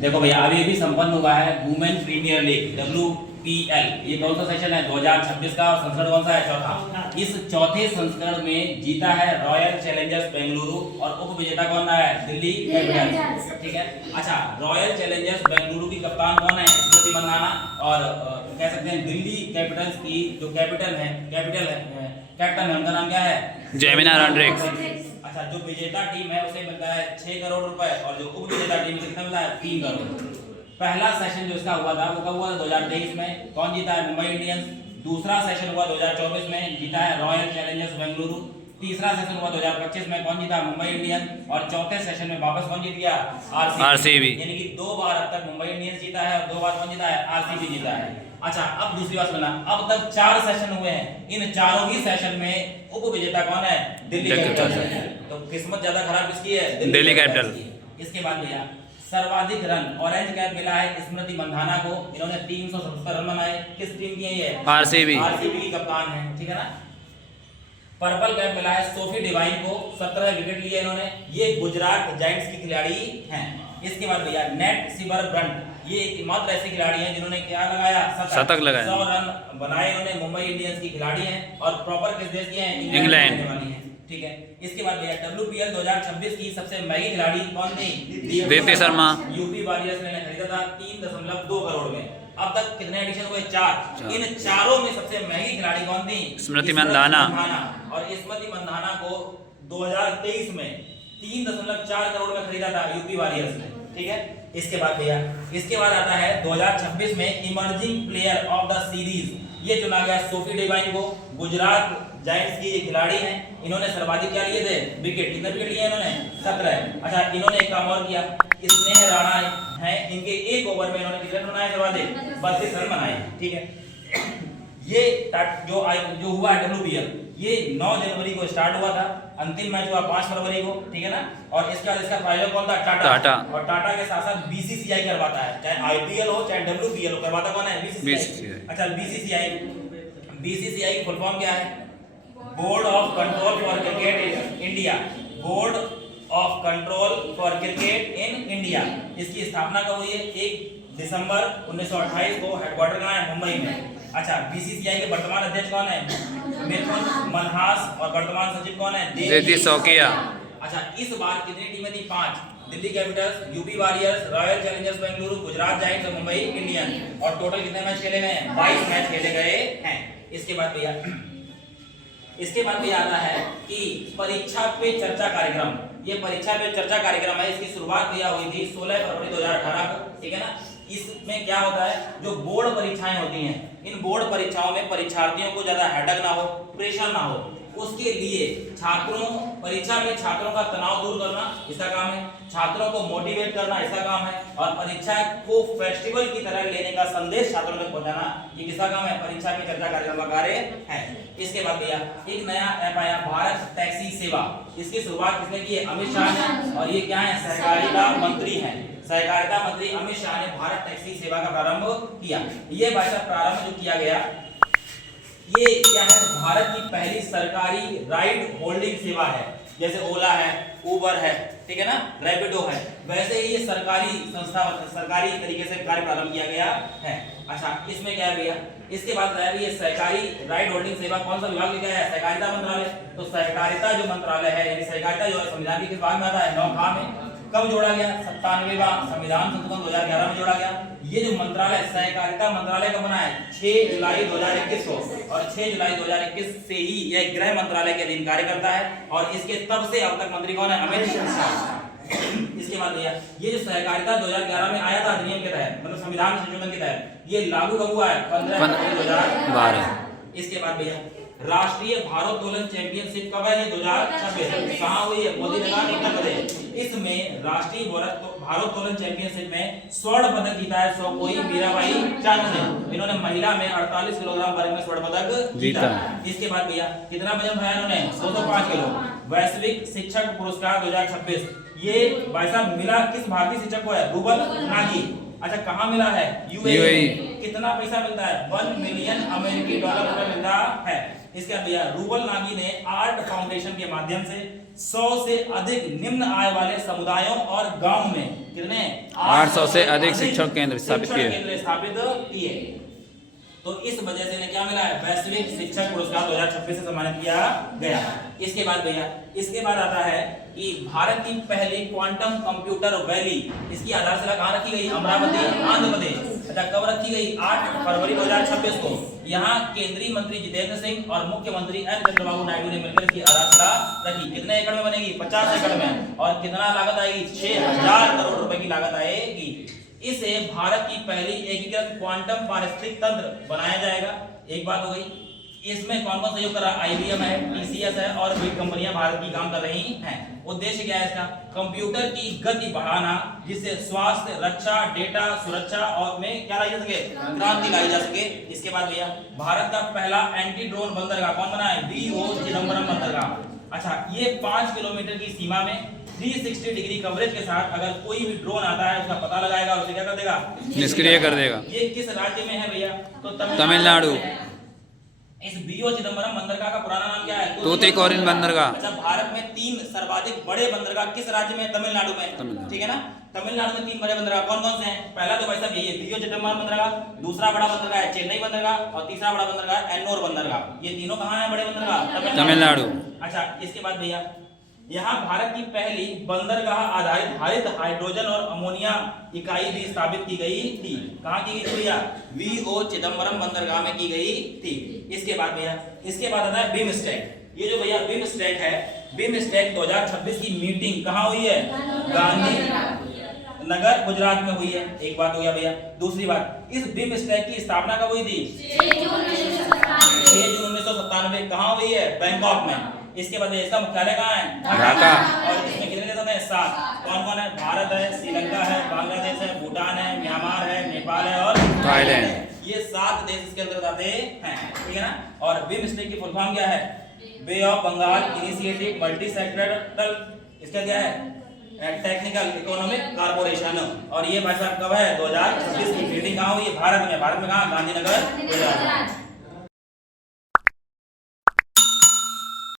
देखो भैया अभी भी संपन्न हुआ है वुमेन प्रीमियर लीग WPL। ये कौन सा सेशन है 2026 का, और संस्करण कौन सा है, चौथा। इस चौथे संस्करण में जीता है रॉयल चैलेंजर्स बेंगलुरु, और उप विजेता कौन रहा है, दिल्ली कैपिटल्स। ठीक है, अच्छा रॉयल चैलेंजर्स बेंगलुरु की कप्तान कौन है, स्मृति मंदाना। और कह सकते हैं दिल्ली कैपिटल्स की जो कैप्टन है उनका नाम क्या है, जेमिना रॉड्रिग्स। अच्छा जो विजेता टीम है उसे मिलता है 6 करोड़ रुपए, और जो उप विजेता टीम है कितना मिलता है, 3 करोड़। पहला सेशन जो इसका हुआ था वो कब हुआ था, 2023 में। कौन जीता है, मुंबई इंडियंस। दूसरा सेशन हुआ 2024 में, जीता है रॉयल चैलेंजर्स बेंगलुरु। तीसरा सेशन हुआ 2025 में, कौन जीता, मुंबई इंडियंस। और चौथे सेशन में वापस कौन जीत गया, RCB। यानी कि 2 बार अब तक मुंबई इंडियंस जीता है, और 2 बार कौन जीता है, RCB जीता है। अच्छा अब दूसरी बात सुना, अब तक 4 सेशन हुए हैं, इन चारों ही सेशन में उप विजेता कौन है, दिल्ली कैपिटल्स। तो किस्मत ज्यादा खराब किसकी है, दिल्ली कैपिटल। इसके बाद भैया सर्वाधिक रन ऑरेंज कैप मिला है स्मृति मंधाना को, इन्होंने 377 रन बनाए। किस टीम की है ये, RCB की कप्तान है, ठीक है ना। पर्पल कैप मिला है सोफी डिवाइन को, 17 विकेट लिए इन्होंने, ये गुजरात जायंट्स की खिलाड़ी हैं। इसके बाद भैया नेट सिबर ब्रंट, ये एकमात्र ऐसे खिलाड़ी हैं जिन्होंने क्या लगाया, शतक लगाया, 100 रन बनाए इन्होंने। मुंबई इंडियंस की खिलाड़ी हैं, और प्रॉपर किस देश की हैं, इंग्लैंड वाली हैं। ठीक है, इसके बाद भैया WPL 2026 की सबसे महंगी खिलाड़ी कौन थी, दीप्ति शर्मा। यूपी वॉरियर्स ने खरीदा था 3.2 करोड़ में। अब तक कितने एडिशन हुए, 4। इन चारों में सबसे महंगी खिलाड़ी कौन थी, स्मृति मंधाना। और स्मृति मंधाना को 2023 में 3.4 करोड़ में खरीदा था यूपी वॉरियर्स ने। ठीक है, इसके बाद भैया इसके बाद आता है 2026 में emerging player of the series, ये चुना गया सोफी डिवाइन को। गुजरात जायंट्स की ये खिलाड़ी हैं, इन्होंने सर्वाधिक क्या लिए थे, विकेट। कितने विकेट लिए इन्होंने, 17। अच्छा इन्होंने एक काम और किया, स्नेह राणा है, इनके एक ओवर में इन्होंने कितने रन बनाए, सर्वाधिक 32 रन बनाए। ठीक है, ये जो हुआ है WPL, ये 9 जनवरी को स्टार्ट हुआ था, अंतिम मैच हुआ 5 फरवरी को। ठीक है ना, और इसके बाद इसका प्रायोजक कौन था, टाटा। और टाटा के साथ साथ BCCI करवाता है, चाहे IPL हो चाहे WPL हो, करवाता कौन है, BCCI। अच्छा BCCI की फुल फॉर्म क्या है, board of control for cricket India. Board of control for cricket in India, इसकी स्थापना कब हुई है, 1 दिसंबर 1928 को। हेडक्वार्टर कहाँ है, मुंबई में। अच्छा BCCI के वर्तमान अध्यक्ष कौन है, मिथुन मनहास, और वर्तमान सचिव कौन है, देवजी सौकिया। अच्छा इस बार कितनी टीमें थी, 5। Delhi Capitals, UP warriors, royal Challengers Bengaluru, Gujarat giants और मुंबई इंडियंस। और टोटल कितने मैच खेले गए हैं, 22 मैच खेले गए हैं। इसके बाद भैया आता है कि परीक्षा पे चर्चा कार्यक्रम। ये परीक्षा पे चर्चा कार्यक्रम है, इसकी शुरुआत भैया हुई थी 16 फरवरी 2018 को। ठीक है ना, इसमें क्या होता है, जो बोर्ड परीक्षाएं होती हैं, इन बोर्ड परीक्षाओं में परीक्षार्थियों को ज्यादा हेडक ना हो, प्रेशर ना हो, उसके लिए परीक्षा में छात्रों का तनाव दूर करना इसका काम है, छात्रों को मोटिवेट करना इसका काम है, और परीक्षा को फेस्टिवल की तरह लेने का संदेश छात्रों तक पहुंचाना ये किसका काम है, परीक्षा पे चर्चा कार्यक्रम का कार्य है। इसके बाद भैया एक नया ऐप आया, भारत टैक्सी सेवा। इसकी शुरुआत किसने की है, अमित शाह ने, और ये क्या है, सहकारिता मंत्री है। सहकारिता मंत्री अमित शाह ने भारत टैक्सी सेवा का प्रारंभ किया। ये भाई साहब प्रारंभ जो किया गया, ये क्या है, भारत की पहली सरकारी राइड होल्डिंग सेवा है। जैसे ओला है, उबर है, ठीक है ना, रैपिडो है, वैसे ही ये सरकारी संस्था, सरकारी तरीके से कार्य प्रारंभ किया गया है। अच्छा इसमें क्या है भैया, इसके बाद है ये सहकारी राइड होल्डिंग सेवा कौन सा विभाग लेके आया है, सहकारिता मंत्रालय। तो सहकारिता जो मंत्रालय है, यानी सहकारिता जो है संविधान के किस भाग में आता है, 9 खा में। कब जोड़ा गया, 97वां संविधान संशोधन 2011 में जोड़ा गया। ये जो मंत्रालय सहकारिता मंत्रालय का बना है 6 जुलाई 2021 को, और 6 जुलाई 2021 से ही यह गृह मंत्रालय के अधीन कार्य करता है, और इसके तब से अब तक मंत्री कौन है, अमित शाह। इसके बाद भैया ये जो सहकारिता 2011 में आया था अधिनियम के तहत, मतलब संविधान संशोधन के तहत, ये लागू कब हुआ है, 15 फरवरी 2012। इसके बाद भैया राष्ट्रीय भारोत्तोलन चैंपियनशिप कब है, ये 2026 कहाँ हुई है, मोदी नगर उत्तर प्रदेश। इसमें राष्ट्रीय भारोत्तोलन चैंपियनशिप में स्वर्ण पदक जीता है 100 कोई मीराबाई चानू ने। इन्होंने महिला में 48 किलोग्राम वर्ग में स्वर्ण पदक जीता। इसके बाद भैया कितना वजन उठाया इन्होंने, 205 किलो। वैश्विक शिक्षक पुरस्कार 2026, ये भाई साहब मिला किस भारतीय शिक्षक को है, रूबल नागी। अच्छा कहाँ मिला है, UAE। कितना पैसा मिलता है, 1 मिलियन अमेरिकी डॉलर रुपए मिलता है। इसके बाद भैया रूबल नागी ने आर्ट फाउंडेशन के माध्यम से 100 से अधिक निम्न आय वाले समुदायों और गांव में कितने 800 से अधिक शिक्षण केंद्र स्थापित शिक्षण किए। केंद्र स्थापित किए। तो इस वजह से इन्हें क्या मिला है, वैश्विक शिक्षक पुरस्कार 2026 से सम्मानित किया गया। इसके बाद भैया, इसके बाद आता है कि भारत की पहली क्वांटम कंप्यूटर वैली, इसकी आधारशिला कहाँ रखी गई, अमरावती, आंध्र प्रदेश। अच्छा, कब रखी गई, 8 फरवरी 2026 को। यहाँ केंद्रीय मंत्री जितेंद्र सिंह और मुख्यमंत्री एन चंद्रबाबू नायडू ने मिलकर इसकी आधारशिला रखी। कितने एकड़ में बनेगी, 50 एकड़ में। और कितना लागत आएगी, 6000 करोड़ रुपए की लागत आएगी। इसे भारत की पहली एकीकृत क्वांटम पारिस्थितिक तंत्र बनाया जाएगा। एक बात हो गई। इसमें कौन कौन सहयोग कर रहा है, IBM है, TCS है और भी कंपनियां भारत की काम कर रही हैं। उद्देश्य क्या है इसका, कंप्यूटर की गति बढ़ाना, जिससे स्वास्थ्य, रक्षा, डेटा सुरक्षा और में क्या लाई जा सके, क्रांति लाई जा सके। इसके बाद भैया, भारत का पहला एंटी ड्रोन बंदरगाह कौन बना है, VO चिदम्बरम बंदरगाह। अच्छा, ये 5 किलोमीटर की सीमा में 360 डिग्री कवरेज के साथ अगर कोई भी ड्रोन आता है उसका पता लगाएगा और उसे क्या कर देगा, निष्क्रिय कर देगा। ये किस राज्य में है भैया, तो तमिलनाडु। इस VO चिदम्बरम बंदरगाह का पुराना नाम क्या है, तूतीकोरिन बंदरगाह। अच्छा, भारत में 3 सर्वाधिक बड़े बंदरगाह किस राज्य में, तमिलनाडु में, ठीक है ना। तमिलनाडु में 3 बड़े बंदरगाह कौन कौन से हैं, पहला तो भाई साहब यही है VO चिदम्बरम बंदरगाह, दूसरा बड़ा बंदरगाह है चेन्नई बंदरगाह और तीसरा बड़ा बंदरगाह है एन्नोर बंदरगाह। ये तीनों कहाँ है बड़े बंदरगाह, तमिलनाडु। अच्छा, इसके बाद भैया, यहाँ भारत की पहली बंदरगाह आधारित हरित हाइड्रोजन और अमोनिया इकाई भी स्थापित की गई थी। कहाँ की गई थी भैया, VO चिदम्बरम बंदरगाह में की गई थी। इसके बाद भैया, इसके बाद आता है बिमस्टेक। ये जो भैया बिमस्टेक है, बिमस्टेक 2026 की मीटिंग कहाँ हुई है, गांधी नगर गुजरात में हुई है। एक बात हो गया भैया। दूसरी बात, इस बिमस्टेक की स्थापना कब हुई थी, 6 जून 1997। कहाँ हुई है, बैंकॉक में। इसके बाद इसका मुख्यालय कहाँ है, ढाका। और इसमें कितने देश हैं, 7। कौन कौन है, भारत है, श्रीलंका है, बांग्लादेश है, भूटान है, म्यांमार है, नेपाल है और थाईलैंड। ये 7 देश इसके अंतर्गत आते हैं, ठीक है ना। और बिमस्टेक की फुल फॉर्म क्या है, Bay of Bengal initiative multi sectoral, इसका क्या है, टेक्निकल इकोनॉमिक कॉर्पोरेशन। और ये भाई साहब कब है, 2026 की मीटिंग कहाँ हुई है, भारत में। भारत में कहाँ, गांधीनगर गुजरात।